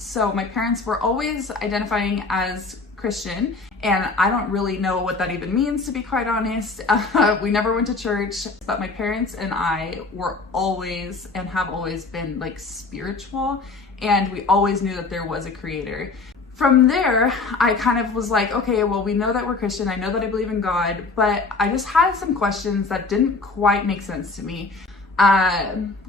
So my parents were always identifying as Christian, and I don't really know what that even means, to be quite honest. We never went to church, but my parents and I were always and have always been like spiritual, and we always knew that there was a creator. From there, I kind of was like, okay, well, we know that we're Christian. I know that I believe in God, but I just had some questions that didn't quite make sense to me.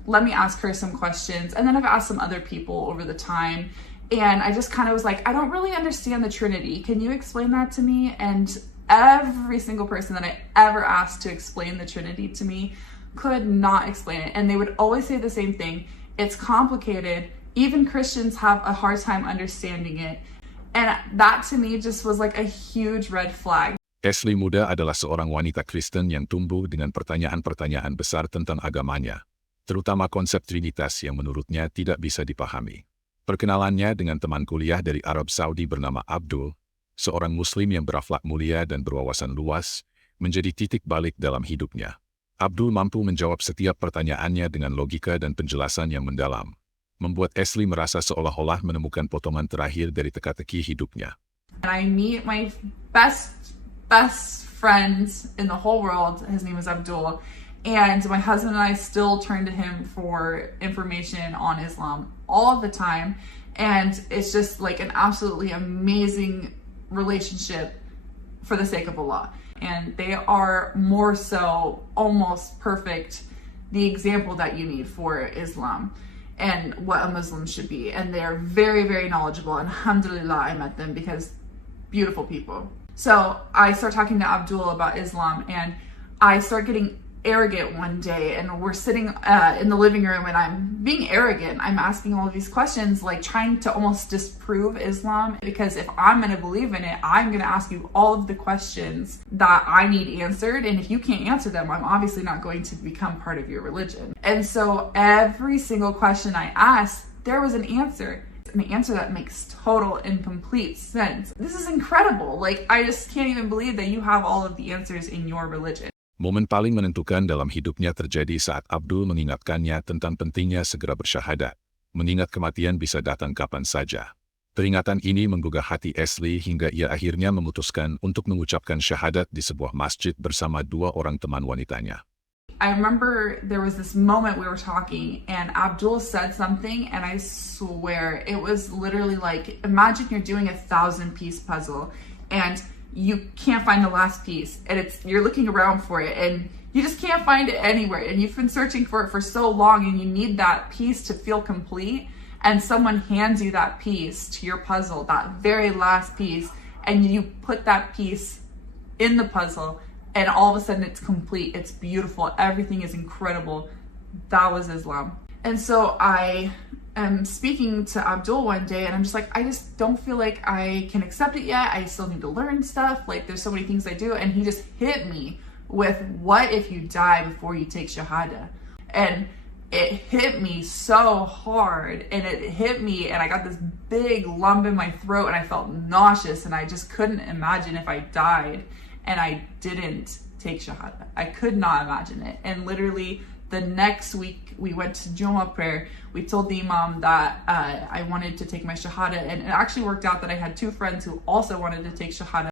Let me ask her some questions. And then I've asked some other people over the time. And I just kind of was like, I don't really understand the Trinity. Can you explain that to me? And every single person that I ever asked to explain the Trinity to me could not explain it. And they would always say the same thing. It's complicated. Even Christians have a hard time understanding it. And that to me just was like a huge red flag. Muda adalah seorang wanita Kristen yang tumbuh dengan pertanyaan-pertanyaan besar tentang agamanya, terutama konsep Trinitas yang menurutnya tidak bisa dipahami. Perkenalannya dengan teman kuliah dari Arab Saudi bernama Abdul, seorang Muslim yang berakhlak mulia dan berwawasan luas, menjadi titik balik dalam hidupnya. Abdul mampu menjawab setiap pertanyaannya dengan logika dan penjelasan yang mendalam, membuat merasa seolah-olah menemukan potongan terakhir dari teka-teki hidupnya. And I meet my best friends in the whole world. His name is Abdul. And my husband and I still turn to him for information on Islam all the time. And it's just like an absolutely amazing relationship for the sake of Allah. And they are more so almost perfect, the example that you need for Islam and what a Muslim should be. And they're very, very knowledgeable. And alhamdulillah, I met them because beautiful people. So I start talking to Abdul about Islam, and I start getting arrogant one day, and we're sitting in the living room, and I'm being arrogant. I'm asking all of these questions, like trying to almost disprove Islam, because if I'm going to believe in it, I'm going to ask you all of the questions that I need answered, and if you can't answer them, I'm obviously not going to become part of your religion. And so every single question I asked, there was an answer that makes total and complete sense. This is incredible. Like, I just can't even believe that you have all of the answers in your religion. Momen paling menentukan dalam hidupnya terjadi saat Abdul mengingatkannya tentang pentingnya segera bersyahadat, mengingat kematian bisa datang kapan saja. Peringatan ini menggugah hati hingga ia akhirnya memutuskan untuk mengucapkan syahadat di sebuah masjid bersama dua orang teman wanitanya. I remember there was this moment we were talking, and Abdul said something, and I swear it was literally like, imagine you're doing a 1,000-piece puzzle, and you can't find the last piece, and you're looking around for it, and you just can't find it anywhere, and you've been searching for it for so long, and you need that piece to feel complete, and someone hands you that piece to your puzzle, that very last piece, and you put that piece in the puzzle, and all of a sudden it's complete, it's beautiful, everything is incredible. That was Islam. And so I am speaking to Abdul one day, and I'm just like, I just don't feel like I can accept it yet. I still need to learn stuff. Like, there's so many things I do. And he just hit me with, what if you die before you take Shahada? And it hit me so hard, and it hit me, and I got this big lump in my throat, and I felt nauseous, and I just couldn't imagine if I died and I didn't take Shahada. I could not imagine it. And literally the next week we went to Jummah prayer. We told the Imam that I wanted to take my Shahada, and it actually worked out that I had two friends who also wanted to take Shahada.